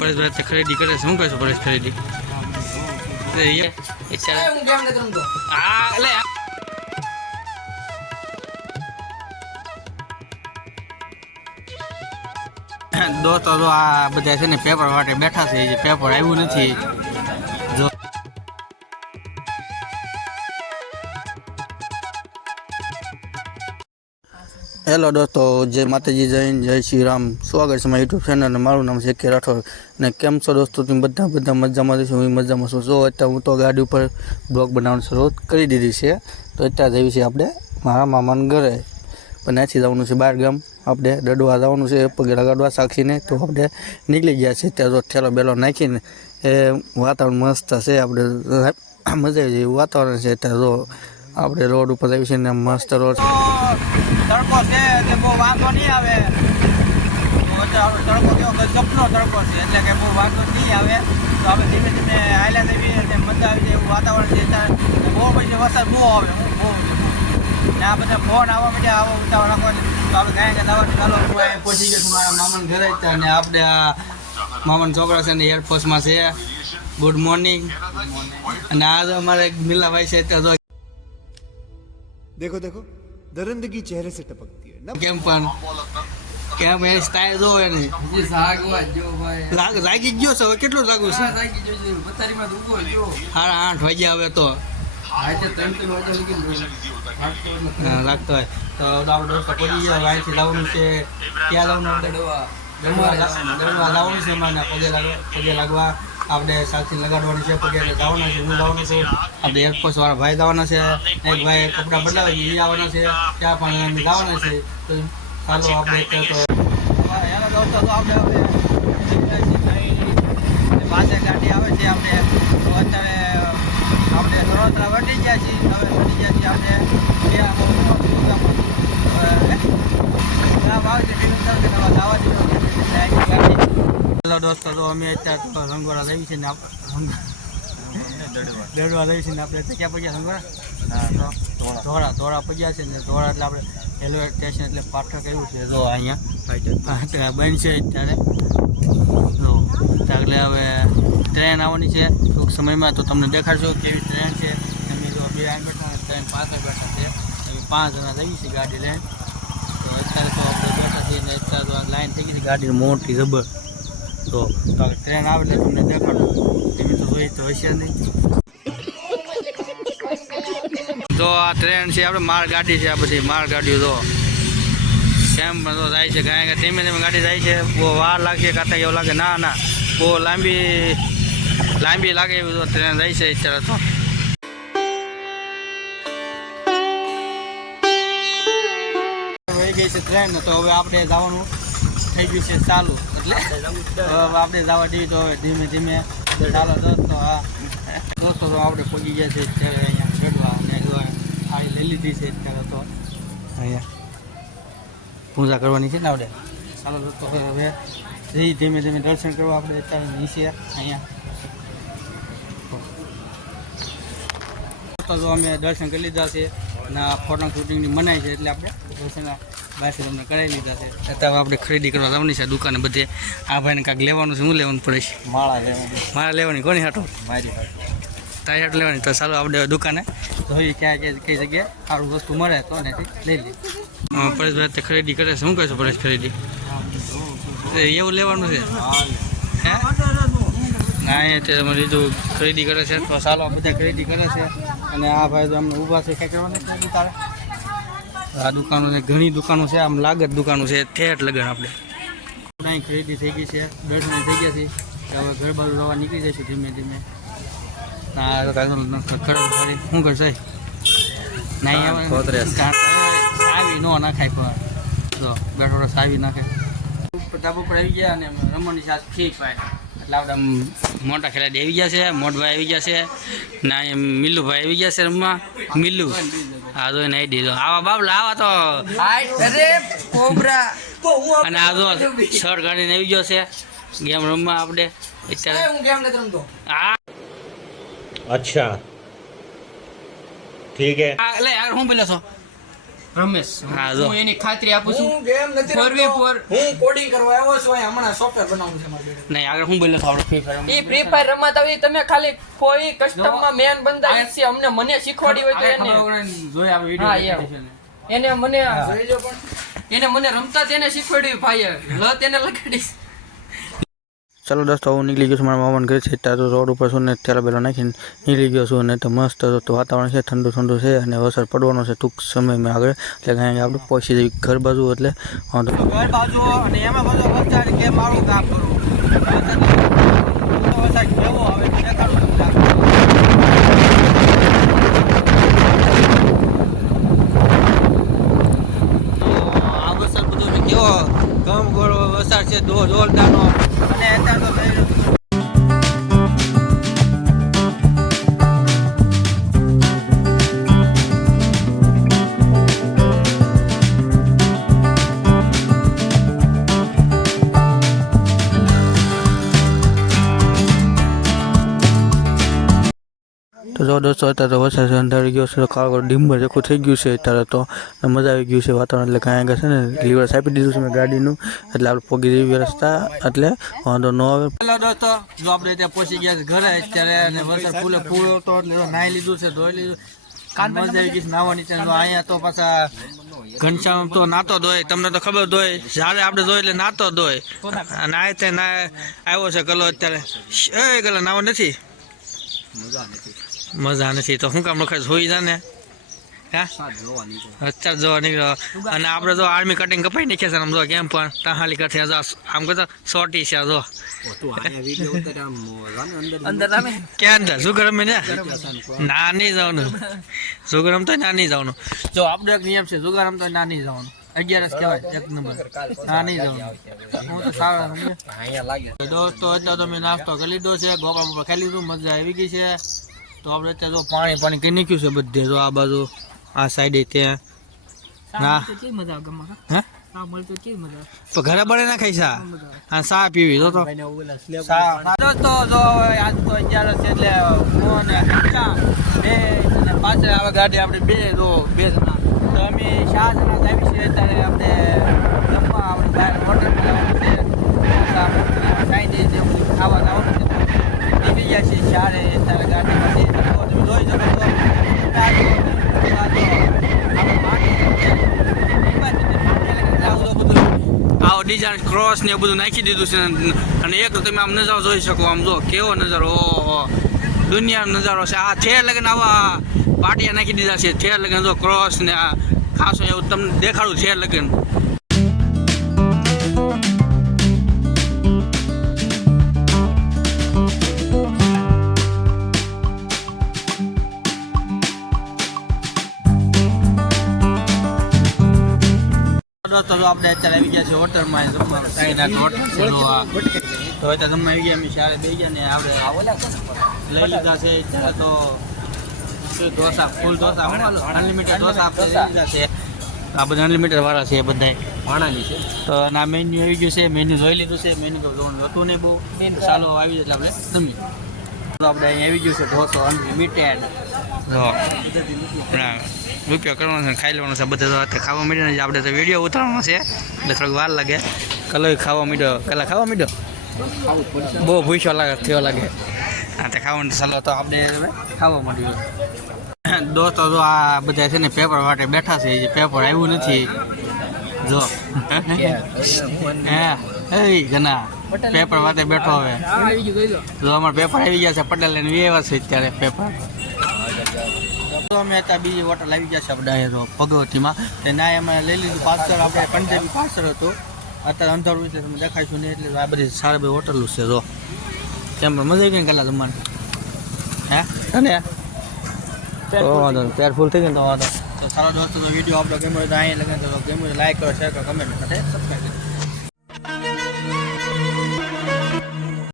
પરેશભાઈ ખરીદી કરે છે. શું કહેશો પરેશ ખરીદી? દોસ્તો તો આ બધા છે ને પેપર માટે બેઠા છે. પેપર આવ્યું નથી. જો હેલો દોસ્તો, જય માતાજી, જય હિન્દ, જય શ્રી રામ. સ્વાગત છે મારા યુટ્યુબ ચેનલ. મારું નામ છે કે રાઠોડ. અને કેમ છો દોસ્તો? તમે બધા મજામાં છું? હું મજામાં છું. જો અત્યારે હું તો ગાડી ઉપર બ્લોગ બનાવવાનું શરૂ કરી દીધી છે. તો અત્યારે જઈએ છીએ આપણે મારા મામાના ઘરે. પણ ત્યાંથી જવાનું છે બહાર ગામ. આપણે દડવા જવાનું છે પગે લગાડવા સાક્ષીને. તો આપણે નીકળી ગયા છે. ત્યાં જો ઠેલો બેલો નાખીને એ વાતાવરણ મસ્ત છે. આપણે મજા આવી જાય વાતાવરણ છે. ત્યાં જો આપણે રોડ ઉપર આવી છે ને મસ્ત રોડ તડકો છે એટલે બહુ વાંધો નહીં આવે. તડકો કેવો સપનો તડકો છે એટલે કે બહુ વાંધો નહીં આવે. તો આપણે ધીમે ધીમે હાલ્યા જઈએ એટલે મજા આવી જાય એવું વાતાવરણ છે. બહુ પછી વરસાદ બહુ આવે બહુ ને આ બધા ફોન આવવા માંડ્યા આવો ઉતાવળ રાખવાની. તો આપણે ગાય દવાની ચાલો પહોંચી ગયા મારા મામાના ઘરે હતા. અને આપણે આ મામાના છોકરા છે ને એરફોર્સમાં છે. Good morning. અને આજ અમારે મિલાભાઈ છે ત્યાં देखो देखो दरिंदगी चेहरे से टपकती है કેમ પણ કેમ એ સ્ટાઈલ જો એને જે જાગવા જો ભાઈ જાગી ગયો છે. હવે કેટલું જાગું છે? જાગી જો બતારીમાં ઉભો જો 8:30 વાગ્યા હવે તો આજે 3 વાગે લગી લાગતો હોય. તો આપણે દોસ્તો પડી ગયો. અહીંથી લાવવાનું છે. ક્યાં લાવવાનું? દડવા લાવવાનું છે. મને પગે લાગવા આપણે સાક્ષી લગાડવાની છે. પગે જવાના છે. હું લાવવાનું છું. આપણે એરફોર્સ વાળા ભાઈ જવાના છે. એક ભાઈ કપડાં બદલાવે એ આવવાના છે. ત્યાં પણ અમે જવાના છે. તો ચાલો આપણે તો એના દોસ્તો તો આપણે પાસે ગાડી આવે છે. આપણે અત્યારે આપણે નરોત્રા વટી ગયા છીએ. હવે વટી ગયા છીએ આપણે હેલો દોસ્તો, તો અમે અત્યારે તો રંગોળા લઈ છે ને દડવા લઈ છે ને આપણે ક્યાં પગ્યા રંગોળા ધોળા પગ્યા છે ને ધોળા એટલે આપણે રેલવે સ્ટેશન એટલે પાઠક એવું છે. તો અહીંયા બનશે અત્યારે જો એટલે હવે ટ્રેન આવવાની છે ટૂંક સમયમાં. તો તમને દેખાડશો કેવી ટ્રેન છે. અમે જો બે આઈ બેઠા ટ્રેન પાછળ બેઠા છે. અમે 5 જણા જઈએ છીએ ગાડી લઈને. તો અત્યારે તો આપણે બેઠા છીએ ને અત્યારે તો લાઈન થઈ ગઈ છે ગાડી મોટી જબર. તો ટ્રેન આવે એટલે તમને દેખાડો. તમે તો જોઈ તો હશે નહીં. તો આ ટ્રેન છે આપણે માલગાડી છે. આ બધી માલગાડીઓ તો કેમ તો જાય છે. કારણ કે ધીમે ધીમે ગાડી જાય છે. બહુ વાર લાગશે કાંતા એવું લાગે ના બહુ લાંબી લાગે એવી તો ટ્રેન જાય છે અત્યારે તો. વહી ગઈ છે ટ્રેન. તો હવે આપણે જવાનું થઈ ગયું છે ચાલુ. એટલે આપણે જવા દઈએ તો હવે ધીમે ધીમે ચાલો દોસ્તો. હા દોસ્તો તો આપણે પહોંચી ગયા છે અત્યારે અહીંયા ચડવા. અને થાળી લઈ લીધી છે અત્યારે તો અહીંયા પૂજા કરવાની છે ને આપણે. ચાલો દોસ્તો હવે ધીમે ધીમે દર્શન કરવા આપણે અત્યારે નીચે અહીંયા. તો અમે દર્શન કરી લીધા છે અને ફોટો શૂટિંગની મનાઈ છે એટલે આપણે દર્શન બાયથી તમને કરાવી લીધા છે. અત્યારે આપણે ખરીદી કરવા જવાની છે દુકાને બધે. આ ભાઈને કાંઈક લેવાનું છે. શું લેવાનું પડે છે? માળા લેવાની. કોની હાટો? મારી તારી હાટો લેવાની. તો ચાલો આપણે દુકાને જોઈએ ક્યાં કઈ જગ્યાએ સારું વસ્તુ મળે તો એનાથી લઈ લઈએ. પરેશભાઈ ખરીદી કરે છે. શું કહેશો પરેશ ખરીદી? એવું લેવાનું છે હે? ના એ તે તમે લીધું ખરીદી કરે છે. તો ચાલો બધા ખરીદી કરે છે. અને આ ભાઈ તો અમને ઊભા છે. કંઈ કરવાનું નથી તારે. આ દુકાનો છે, ઘણી દુકાનો છે. આમ લાગત દુકાનો છે. ઠેઠ લગન આપણે અહીં ખરીદી થઈ ગઈ છે. દર્શન થઈ ગયા છે. હવે ઘર બાજુ જવા નીકળી જઈશું ધીમે ધીમે. હા શું કરશે? નહીં સાવી ન નાખાય પણ જો બેઠો સાવી નાખે. ધાબુ પર આવી ગયા અને રમણની સાથે ફી પાય એટલે આપણે મોટા ખેલાડી આવી ગયા છે. મોટભાઈ આવી ગયા છે ના એમ મિલ્લુભાઈ આવી ગયા છે રમવા. મિલ્લુ હા તો એને આવી દીધો. આવા બાબલા આવા તો અને આ જો શર્ટ કાઢીને આવી ગયો છે ગેમ રમવા આપણે અત્યારે. હા अच्छा ठीक है. લે યાર હું બોલો છો? રમેશ હા, જો. હું એની ખાતરી આપું છું હું ગેમ નથી 4v4 હું કોડિંગ કરવા આવ્યો છું અહીં હમણાં સોફ્ટવેર બનાવવાનું છે મારે નહીં આગળ હું બોલ્યો આપણે ફ્રી ફાયર એ ફ્રી ફાયર રમતા હોય તમે ખાલી કોઈ કસ્ટમ માં મેન બંદા છે અમને મને શીખવાડી હોય તો એને જોઈ આપણે હા, વિડિયો એને મને જોઈ લો પણ એને મને રમતા તેને શીખવાડ્યું ભાઈ લત એને લગાડીશ. ચલો દોસ્તો હું નીકળી ગયો છું મારા મામાને ઘરે છે ત્યાં તો રોડ ઉપર છું ને તેલા બેલા નાખીને નીકળી ગયો છું ને તો મસ્ત તો વાતાવરણ છે ઠંડુ ઠંડુ છે અને વરસાદ પડવાનો છે ટૂંક સમયમાં આગળ એટલે કાંઈ આપણે પહોંચી જઈએ ઘર બાજુ એટલે ઘર બાજુ અને એમાં બધો વરસાદ કે મારું કામ કરું વરસાદ કેવો આવે દેખાડું આ વરસાદ બધો કેવો ગમ ગોળો વરસાદ છે જોરદારનો અને અત્યારે તો થઈ રહ્યો તો જો દોસ્તો અત્યારે તો વરસાદ અંધારી ગયો છે કાળો ડીમ્બર જેખું થઈ ગયું છે અત્યારે તો મજા આવી ગયું છે વાતાવરણ એટલે કાંઈ આગળ છે ને લીવર આપી દીધું છે મેં ગાડીનું એટલે આપણે પોગી જેવી રસ્તા એટલે વાંધો ન આવે. હેલો દોસ્તો જો આપણે ત્યાં પહોંચી ગયા છે ઘરે અત્યારે અને વરસાદ ફૂલ હતો એટલે નાહી લીધું છે ધોઈ લીધું મજા આવી ગઈ છે નાવાની છે અહીંયા તો પાછા ઘનશ્યામ તો નાતો દોય તમને તો ખબર દોય જ્યારે આપણે દોય એટલે નાતો દોય અને આ તે ના આવ્યો છે કલો અત્યારે એ કલો નાવો નથી મજા નથી તો શું કામ લખાય જોઈ જા ને હે અચ્છા જોવા નીકળ્યો અને આપણે જો આર્મી કટિંગ કપાઈ નાખીએ છે આમ જો કેમ પણ તાહાલી કઠે આમ કહેતો સોટી છે જો ક્યાં અંદર શું ગરમ ને ના નહીં જવાનું સુગર રમતો ના નહીં જવાનું જો આપણો એક નિયમ છે સુગર રમતો ના નહીં જવાનું 11 કહેવાય એક નંબર ના નહીં જવાનું હું તો સારા દોસ્તો એટલે તમે નાસ્તો કરી લીધો છે ગોપાલ ઉપર ખાઈ લીધું મજા આવી ગઈ છે તો આપણે ત્યાં જો પાણી કરી નાખ્યું છે બધે જો આ બાજુ આ સાઈડે ત્યાં ના હે તો ઘરે બને ના ખાઈ સા હા સા પીવી જો તો દોસ્તો જો આજ તો 11 છે એટલે હું ને બે પાછળ આવે ગાડી આપણે બે જણા તો અમે 4 જણા આવી છે ત્યારે આપણે જમવા આપણે બહાર હોટલ સાઈડ ખાવા જવાનું છે નીકળી ગયા છીએ ચારે ત્યારે ગાડીમાંથી તમે જોઈ શકો આવો ડિઝાઇન ક્રોસ ને એવું બધું નાખી દીધું છે અને એક તો તમે આમ નજારો જોઈ શકો આમ જો કેવો નજારો ઓહો દુનિયાનો નજારો છે આ ઠેર લગન આવા પાટિયા નાખી દીધા છે ઠેર લગન જો ક્રોસ ને આ ખાસો એવું તમને દેખાડું ઠેર લગન દોસ્તો તો આપણે અત્યારે આવી ગયા છે હોટલમાં જમવા સાઈનાથ હોટલ છે તો અત્યારે જમવા આવી ગયા અમે ચારે બે ગયા ને આપણે લઈ લીધા છે અત્યારે તો ઢોસા ફૂલ ઢોસા અનલિમિટેડ ઢોસા આપણે લઈ લીધા છે આ બધા અનલિમિટેડ વાળા છે બધા ભાણાની છે તો આ મેન્યુ આવી ગયું છે મેન્યુ જોઈ લીધું છે મેન્યુ તો જોવાનું હતું ને બહુ ચાલો આવી જાય એટલે આપણે જમી આપણે અહીંયા આવી ગયું છે ઢોસો અનલિમિટેડ રૂપિયા કરવાનો છે ખાઈ લેવાનો છે બધા તો ખાવા માંડ્યો ને આપણે તો વિડીયો ઉતારવાનો છે એટલે થોડીક વાર લાગે કલો ખાવા માંડ્યો કલા ખાવા માંડ્યો બહુ ભૂસ્યો લાગે થયો લાગે હા તે ખાવાનું ચાલો તો આપણે ખાવા માંડ્યું દોસ્તો જો આ બધા છે ને પેપર માટે બેઠા છે જે પેપર આવ્યું નથી જો હે ઘણા પેપર માટે બેઠો હવે જો અમારે પેપર આવી ગયા છે પટેલ ને વ્યવહાર છે અત્યારે પેપર તો અમે અત્યારે બીજી હોટલ આવી ગયા છે આપણે તો ભગવતીમાં ના અમે લઈ લીધું પાર્સલ આપણે પંજાબી પાર્સલ હતું અત્યારે અંધારું એટલે તમે દેખાઈશું નહીં એટલે આ બધી સારી બધી હોટલો છે જો કેમ મજા આવી ગઈ ને કલા જમવાની હે અને તો વાંધો નહીં પેર ફૂલ થઈ ગઈ ને તો વાંધો તો સારા દોસ્તો વિડીયો આપણો ગમ્યો તો અહીં લગે તો ગમ્યો લાઈક કરો શેર કરો કમેન્ટ કરો સબસ્ક્રાઈબ કરો